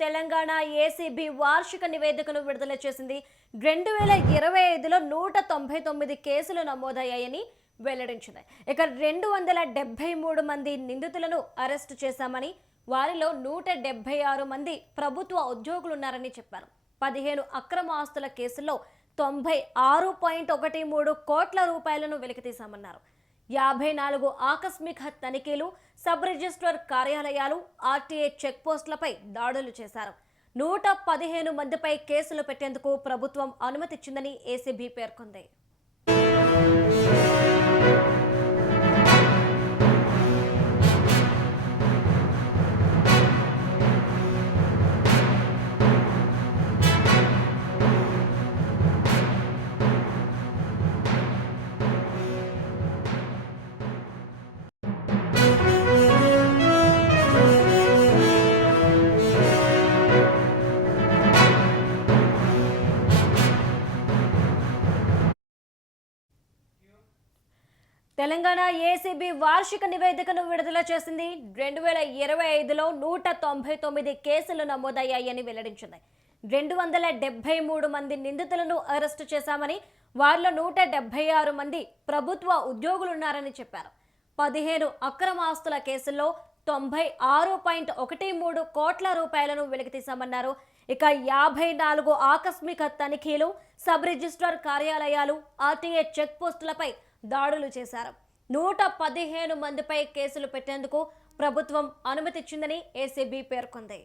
Telangana ACB వార్షిక నివేదికను విడుదల చేసింది. 2025లో 199 కేసులు నమోదయ్యాయని వెల్లడించింది. ఇక 273 మంది నిందితులను అరెస్టు చేశామని, వారిలో 176 మంది ప్రభుత్వ ఉద్యోగులున్నారని చెప్పారు. 15 అక్రమ ఆస్తుల కేసుల్లో 96.13 కోట్ల రూపాయలను వెలికితీశామన్నారు. 54 ఆకస్మిక తనిఖీలు, సబ్ రిజిస్ట్రార్ కార్యాలయాలు, ఆర్టీఏ చెక్ పోస్టులపై దాడులు చేశారు. 115 మందిపై కేసులు పెట్టేందుకు ప్రభుత్వం అనుమతిచ్చిందని ఏసీబీ పేర్కొంది. తెలంగాణ ఏసీబీ వార్షిక నివేదికను విడుదల చేసింది. 2025లో 199 కేసులు నమోదయ్యాయని వెల్లడించింది. 273 మంది నిందితులను అరెస్టు చేశామని, వారిలో 176 మంది ప్రభుత్వ ఉద్యోగులున్నారని చెప్పారు. 15 అక్రమ ఆస్తుల కేసుల్లో 96.13 కోట్ల రూపాయలను వెలికితీశామన్నారు. ఇక 54 ఆకస్మిక తనిఖీలు, సబ్ రిజిస్ట్రార్ కార్యాలయాలు, ఆర్టీఏ చెక్ పోస్టులపై దాడులు చేశారు. 115 మందిపై కేసులు పెట్టేందుకు ప్రభుత్వం అనుమతిచ్చిందని ఏసీబీ పేర్కొంది.